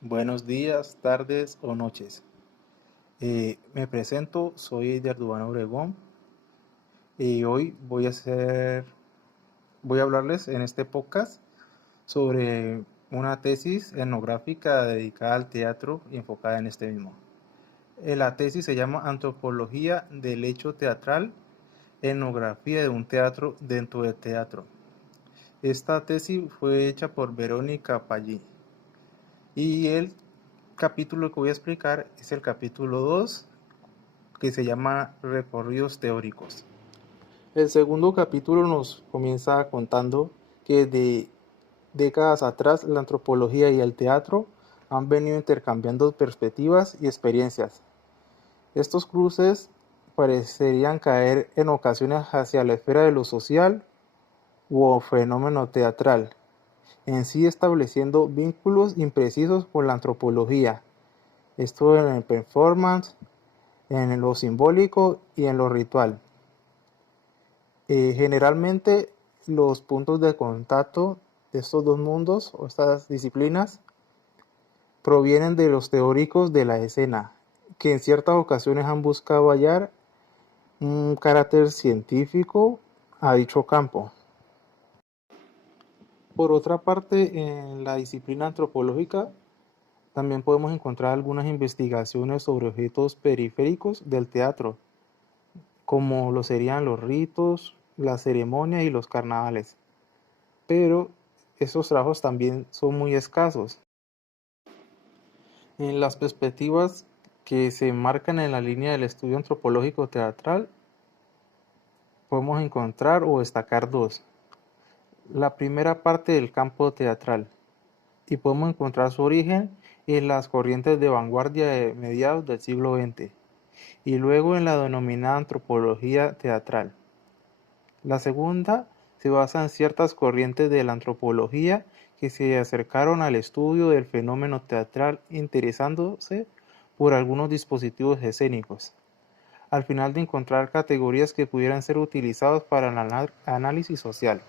Buenos días, tardes o noches. Me presento, soy Eider Dubán Obregón y hoy voy a hablarles en este podcast sobre una tesis etnográfica dedicada al teatro y enfocada en este mismo. La tesis se llama Antropología del hecho teatral, etnografía de un teatro dentro del teatro. Esta tesis fue hecha por Verónica Pallí y el capítulo que voy a explicar es el capítulo 2, que se llama Recorridos Teóricos. El segundo capítulo nos comienza contando que de décadas atrás la antropología y el teatro han venido intercambiando perspectivas y experiencias. Estos cruces parecerían caer en ocasiones hacia la esfera de lo social o fenómeno teatral, en sí estableciendo vínculos imprecisos con la antropología, esto en el performance, en lo simbólico y en lo ritual. Generalmente los puntos de contacto de estos dos mundos o estas disciplinas provienen de los teóricos de la escena, que en ciertas ocasiones han buscado hallar un carácter científico a dicho campo. Por otra parte, en la disciplina antropológica también podemos encontrar algunas investigaciones sobre objetos periféricos del teatro, como lo serían los ritos, las ceremonias y los carnavales. Pero estos trabajos también son muy escasos. En las perspectivas que se marcan en la línea del estudio antropológico teatral, podemos encontrar o destacar dos. La primera parte del campo teatral, y podemos encontrar su origen en las corrientes de vanguardia de mediados del siglo XX, y luego en la denominada antropología teatral. La segunda se basa en ciertas corrientes de la antropología que se acercaron al estudio del fenómeno teatral interesándose por algunos dispositivos escénicos, al final de encontrar categorías que pudieran ser utilizadas para el análisis social.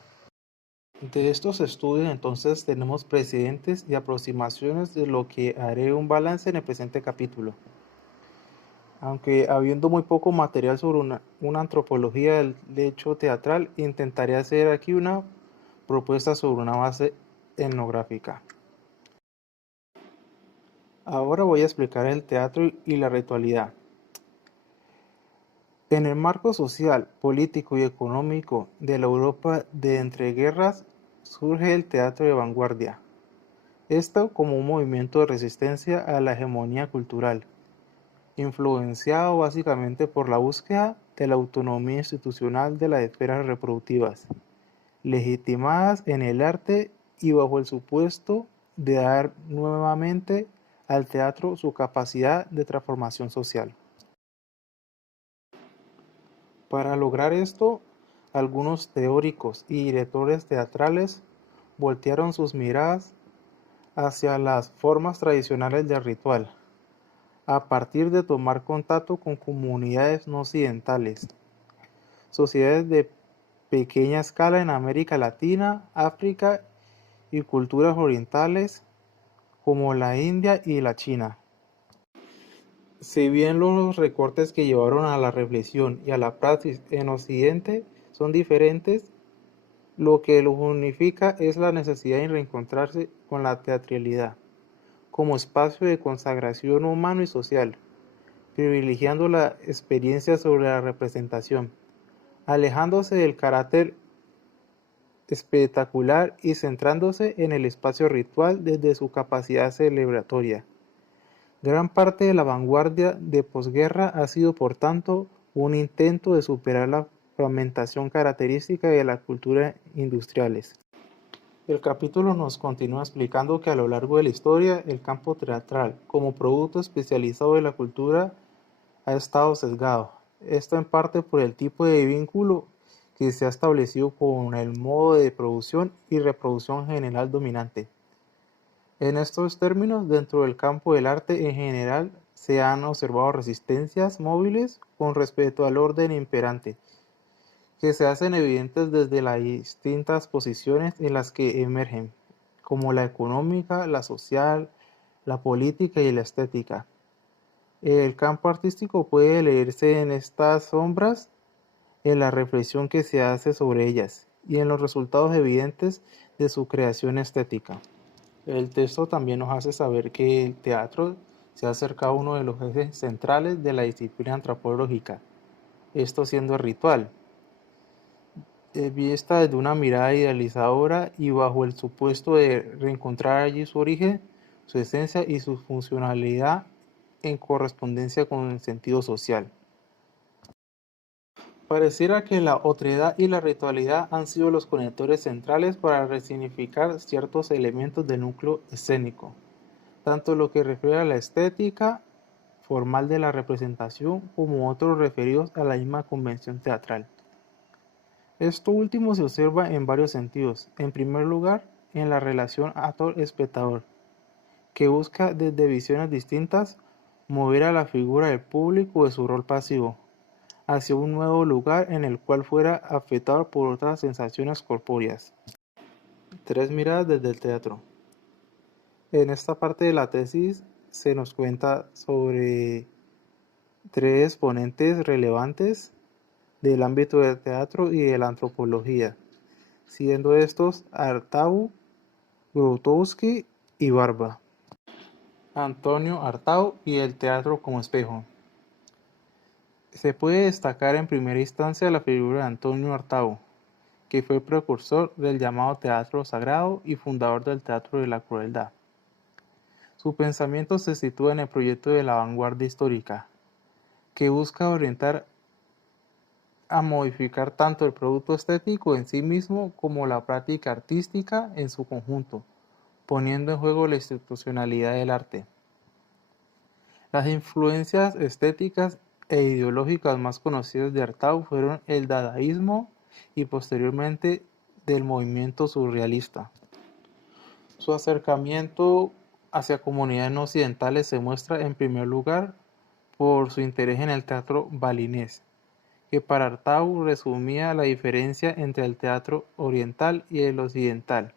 De estos estudios entonces tenemos precedentes y aproximaciones de lo que haré un balance en el presente capítulo. Aunque habiendo muy poco material sobre una antropología del hecho teatral, intentaré hacer aquí una propuesta sobre una base etnográfica. Ahora voy a explicar el teatro y la ritualidad. En el marco social, político y económico de la Europa de entreguerras surge el teatro de vanguardia. Esto como un movimiento de resistencia a la hegemonía cultural, influenciado básicamente por la búsqueda de la autonomía institucional de las esferas reproductivas, legitimadas en el arte y bajo el supuesto de dar nuevamente al teatro su capacidad de transformación social. Para lograr esto, algunos teóricos y directores teatrales voltearon sus miradas hacia las formas tradicionales del ritual, a partir de tomar contacto con comunidades no occidentales, sociedades de pequeña escala en América Latina, África y culturas orientales como la India y la China. Si bien los recortes que llevaron a la reflexión y a la praxis en Occidente son diferentes, lo que los unifica es la necesidad de reencontrarse con la teatralidad como espacio de consagración humano y social, privilegiando la experiencia sobre la representación, alejándose del carácter espectacular y centrándose en el espacio ritual desde su capacidad celebratoria. Gran parte de la vanguardia de posguerra ha sido, por tanto, un intento de superar la fragmentación característica de las culturas industriales. El capítulo nos continúa explicando que a lo largo de la historia el campo teatral, como producto especializado de la cultura, ha estado sesgado. Esto en parte por el tipo de vínculo que se ha establecido con el modo de producción y reproducción general dominante. En estos términos, dentro del campo del arte en general, se han observado resistencias móviles con respecto al orden imperante, que se hacen evidentes desde las distintas posiciones en las que emergen, como la económica, la social, la política y la estética. El campo artístico puede leerse en estas sombras, en la reflexión que se hace sobre ellas y en los resultados evidentes de su creación estética. El texto también nos hace saber que el teatro se acerca a uno de los ejes centrales de la disciplina antropológica, esto siendo el ritual, vista desde una mirada idealizadora y bajo el supuesto de reencontrar allí su origen, su esencia y su funcionalidad en correspondencia con el sentido social. Pareciera que la otredad y la ritualidad han sido los conectores centrales para resignificar ciertos elementos del núcleo escénico, tanto lo que refiere a la estética formal de la representación como otros referidos a la misma convención teatral. Esto último se observa en varios sentidos. En primer lugar, en la relación actor-espectador, que busca desde visiones distintas mover a la figura del público de su rol pasivo hacia un nuevo lugar en el cual fuera afectado por otras sensaciones corpóreas. Tres miradas desde el teatro. En esta parte de la tesis se nos cuenta sobre tres exponentes relevantes del ámbito del teatro y de la antropología, siendo estos Artaud, Grotowski y Barba. Antonio Artaud y el teatro como espejo. Se puede destacar en primera instancia la figura de Antonio Artaud, que fue precursor del llamado teatro sagrado y fundador del teatro de la crueldad. Su pensamiento se sitúa en el proyecto de la vanguardia histórica, que busca orientar a modificar tanto el producto estético en sí mismo como la práctica artística en su conjunto, poniendo en juego la institucionalidad del arte. Las influencias estéticas e ideológicas más conocidas de Artaud fueron el dadaísmo y posteriormente del movimiento surrealista. Su acercamiento hacia comunidades no occidentales se muestra en primer lugar por su interés en el teatro balinés, que para Artaud resumía la diferencia entre el teatro oriental y el occidental.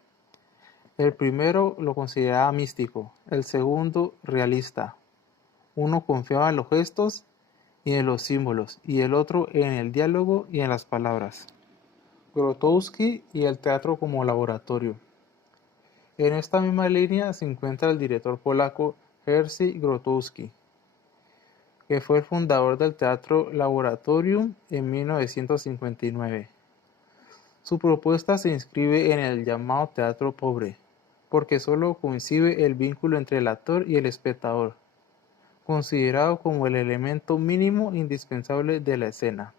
El primero lo consideraba místico, el segundo realista. Uno confiaba en los gestos y en los símbolos, y el otro en el diálogo y en las palabras. Grotowski y el teatro como laboratorio. En esta misma línea se encuentra el director polaco Jerzy Grotowski, que fue el fundador del Teatro Laboratorium en 1959. Su propuesta se inscribe en el llamado teatro pobre, porque solo concibe el vínculo entre el actor y el espectador, considerado como el elemento mínimo indispensable de la escena.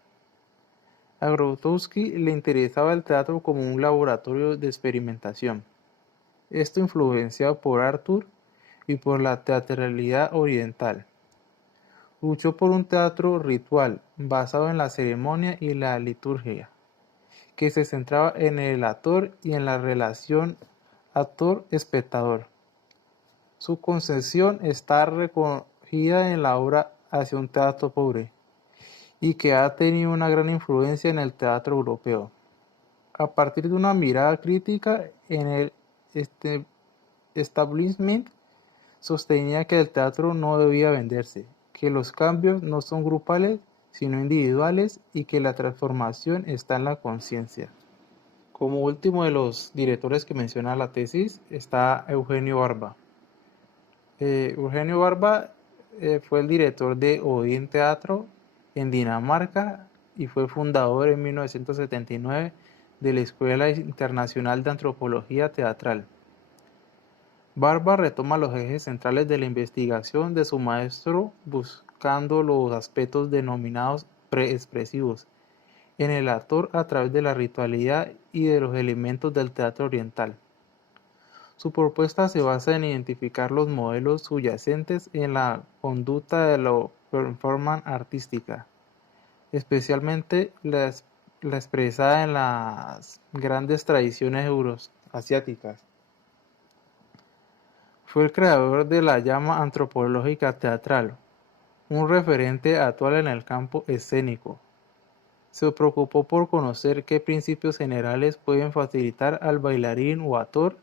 A Grotowski le interesaba el teatro como un laboratorio de experimentación, esto influenciado por Arthur y por la teatralidad oriental. Luchó por un teatro ritual basado en la ceremonia y la liturgia, que se centraba en el actor y en la relación actor-espectador. Su concepción está recogida en la obra Hacia un teatro pobre, y que ha tenido una gran influencia en el teatro europeo. A partir de una mirada crítica en el establishment, sostenía que el teatro no debía venderse, que los cambios no son grupales, sino individuales, y que la transformación está en la conciencia. Como último de los directores que menciona la tesis está Eugenio Barba. Eugenio Barba fue el director de Odin Teatro en Dinamarca y fue fundador en 1979 de la Escuela Internacional de Antropología Teatral. Barba retoma los ejes centrales de la investigación de su maestro buscando los aspectos denominados preexpresivos en el actor a través de la ritualidad y de los elementos del teatro oriental. Su propuesta se basa en identificar los modelos subyacentes en la conducta de la performance artística, especialmente la expresada en las grandes tradiciones euroasiáticas. Fue el creador de la llama antropológica teatral, un referente actual en el campo escénico. Se preocupó por conocer qué principios generales pueden facilitar al bailarín o actor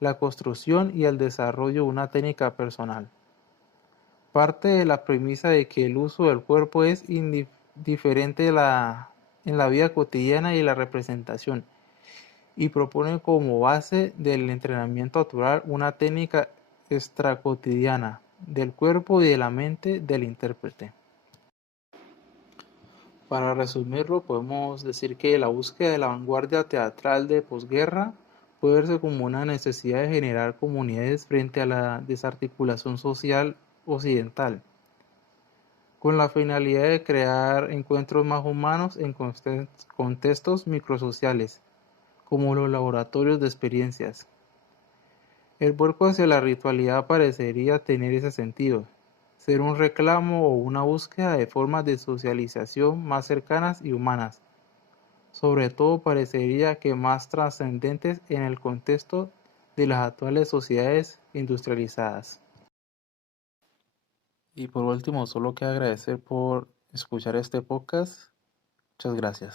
la construcción y el desarrollo de una técnica personal. Parte de la premisa de que el uso del cuerpo es diferente en la vida cotidiana y la representación, y propone como base del entrenamiento natural una técnica extracotidiana del cuerpo y de la mente del intérprete. Para resumirlo, podemos decir que la búsqueda de la vanguardia teatral de posguerra puede verse como una necesidad de generar comunidades frente a la desarticulación social occidental, con la finalidad de crear encuentros más humanos en contextos microsociales, como los laboratorios de experiencias. El vuelco hacia la ritualidad parecería tener ese sentido, ser un reclamo o una búsqueda de formas de socialización más cercanas y humanas. Sobre todo parecería que más trascendentes en el contexto de las actuales sociedades industrializadas. Y por último, solo quiero agradecer por escuchar este podcast. Muchas gracias.